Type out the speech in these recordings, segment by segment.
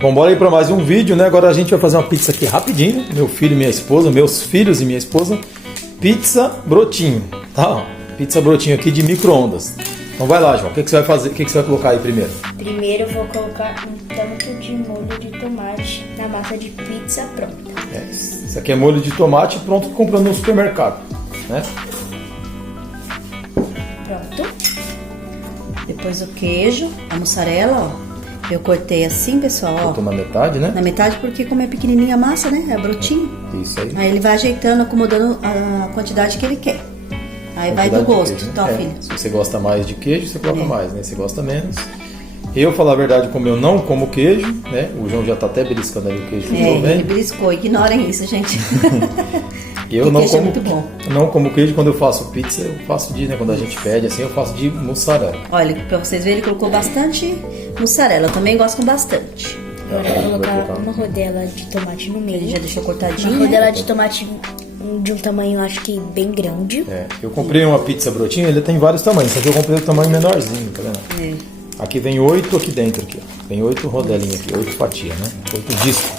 Bom, bora aí para mais um vídeo, né? Agora a gente vai fazer uma pizza aqui rapidinho. Meu filho e minha esposa, meus filhos e minha esposa. Pizza brotinho, tá? Pizza brotinho aqui de micro-ondas. Então vai lá, João. O que você vai fazer? O que você vai colocar aí primeiro? Primeiro eu vou colocar um tanto de molho de tomate na massa de pizza pronta. Isso aqui é molho de tomate pronto comprando no supermercado, né? Pronto. Depois o queijo, a mussarela, ó. Eu cortei assim, pessoal, ó. Botou na metade, né? Na metade porque como é pequenininha a massa, né? É brotinho. Isso aí. Aí ele vai ajeitando, acomodando a quantidade que ele quer. Aí vai do gosto, queijo, né? então, filho. Se você gosta mais de queijo, você coloca mais, né? Se gosta menos. Eu, falar a verdade, como eu não como queijo, né? O João já tá até beliscando ali o queijo. Ele beliscou, ignorem isso, gente. Eu não queijo como, é muito bom. não como queijo. Quando eu faço pizza, eu faço de, né? Quando a gente pede assim, eu faço de mussarela. Olha, pra vocês verem, ele colocou bastante mussarela. Eu também gosto com bastante. Agora eu vou colocar uma rodela de tomate no meio. Ele já deixou cortadinho. Uma rodela de tomate de um tamanho, acho que bem grande. Eu comprei uma pizza brotinho, ele tem vários tamanhos. Só que eu comprei o tamanho menorzinho, tá vendo? Aqui vem 8 aqui dentro, aqui, ó. Vem 8 rodelinhas aqui, 8 fatias, né? 8 discos.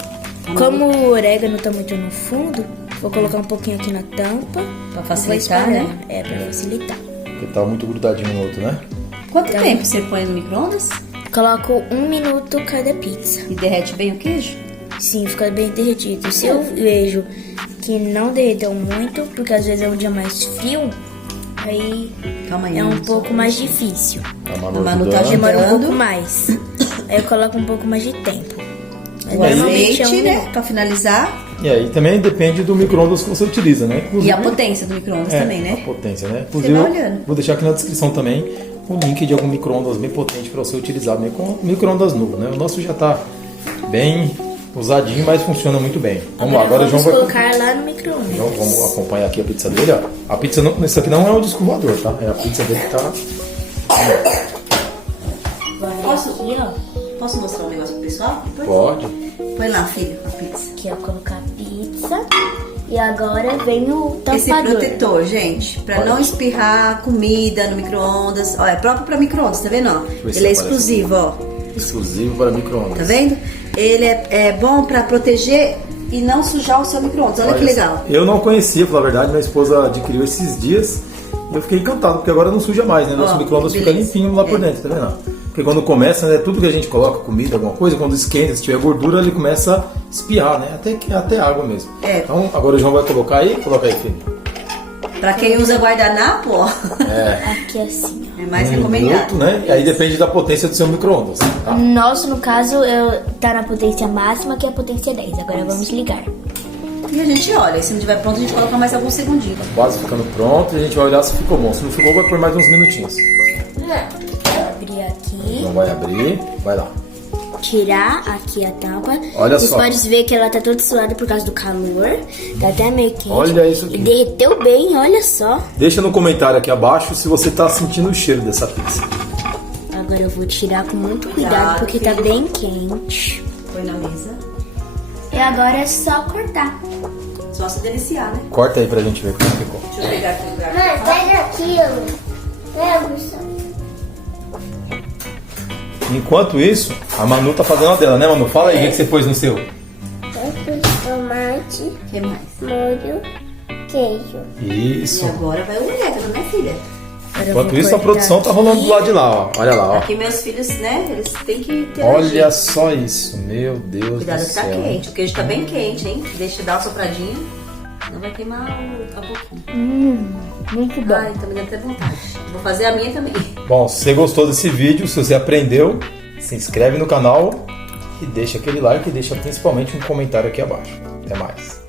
Como o orégano tá muito no fundo, vou colocar um pouquinho aqui na tampa. Pra facilitar, Vou né? espalhar. É, pra facilitar. Porque tá muito grudadinho no outro, né? Quanto tempo você põe no micro-ondas? Coloco 1 minuto cada pizza. E derrete bem o queijo? Sim, fica bem derretido. Se eu vejo que não derreteu muito, porque às vezes é um dia mais frio, aí Calma aí. é um pouco mais difícil. A A Manu Manu ajudando. tá Demora um Ajudando. pouco mais. Aí eu coloco um pouco mais de tempo. Mas O normalmente azeite, é um né? minuto. Pra finalizar. E aí também depende do micro-ondas que você utiliza, né? Inclusive, E a potência do micro-ondas também, A né? potência, né? Você Inclusive, vai eu olhando. vou deixar aqui na descrição também o link de algum micro-ondas bem potente para você utilizar, micro-ondas novo, né? O nosso já tá bem usadinho, mas funciona muito bem. Vamos lá, agora o João vamos vai... colocar lá no micro-ondas. Então, vamos acompanhar aqui a pizza dele, ó. A pizza não, isso aqui não é um disco voador, tá? É a pizza dele que tá... Aqui, ó. Posso mostrar um negócio pro pessoal? Depois? Pode. Põe lá, filho, a pizza. Aqui, ó, colocar a pizza. E agora vem o Esse tampador. protetor, gente, pra não espirrar comida no micro-ondas. Ó, é próprio pra micro-ondas, tá vendo? Ó? ver se Ele é aparece. exclusivo, ó. Exclusivo para micro-ondas. Tá vendo? Ele é bom pra proteger e não sujar o seu micro-ondas. Olha que legal. Eu não conhecia, pra falar a verdade, minha esposa adquiriu esses dias. Eu fiquei encantado, porque agora não suja mais, né? Nosso Ó, micro-ondas que fica beleza. limpinho lá por dentro, tá vendo? Porque quando começa, né, tudo que a gente coloca, comida, alguma coisa, quando esquenta, se tiver gordura, ele começa a espirrar, né? Até água mesmo. É. Então, agora o João vai colocar aí, coloca aí, filho. Pra quem usa guardanapo, ó, Aqui assim, ó. é mais Um recomendado. minuto, né? E aí depende da potência do seu micro-ondas, tá? Nosso, no caso, tá na potência máxima, que é a potência 10. Agora vamos ligar. E a gente olha, se não tiver pronto, a gente coloca mais alguns segundinhos. Quase ficando pronto, e a gente vai olhar se ficou bom. Se não ficou, vai por mais uns minutinhos. Vou abrir aqui, Não vai abrir, vai lá. tirar aqui a tampa. Olha Vocês só. podem ver que ela tá toda suada por causa do calor. Tá até meio quente. Olha isso aqui. E derreteu bem, olha só. Deixa no comentário aqui abaixo se você tá sentindo o cheiro dessa pizza. Agora eu vou tirar com muito cuidado, Cuidado, porque tá filho. bem quente. Põe na mesa. E agora é só cortar. Só se deliciar, né? Corta aí pra gente ver como ficou. Deixa eu pegar aqui o lugar. Mãe, pega aquilo. Pega isso. Enquanto isso, a Manu tá fazendo a dela, né, Manu? Fala aí o que você pôs no seu. Tomate, O que mais? molho, queijo. Isso. E agora vai o orégano, né, filha? Enquanto isso, a produção tá rolando do lado de lá, ó. Olha lá, ó. Aqui meus filhos, né, eles têm que ter Olha só isso. Meu Deus Cuidado do que tá céu. quente. O queijo tá bem quente, hein? Deixa eu dar uma sopradinha. Não vai queimar a boquinha. Muito bom. Ai, tá me dando até vontade. Vou fazer a minha também. Bom, se você gostou desse vídeo, se você aprendeu, se inscreve no canal e deixa aquele like e deixa principalmente um comentário aqui abaixo. Até mais.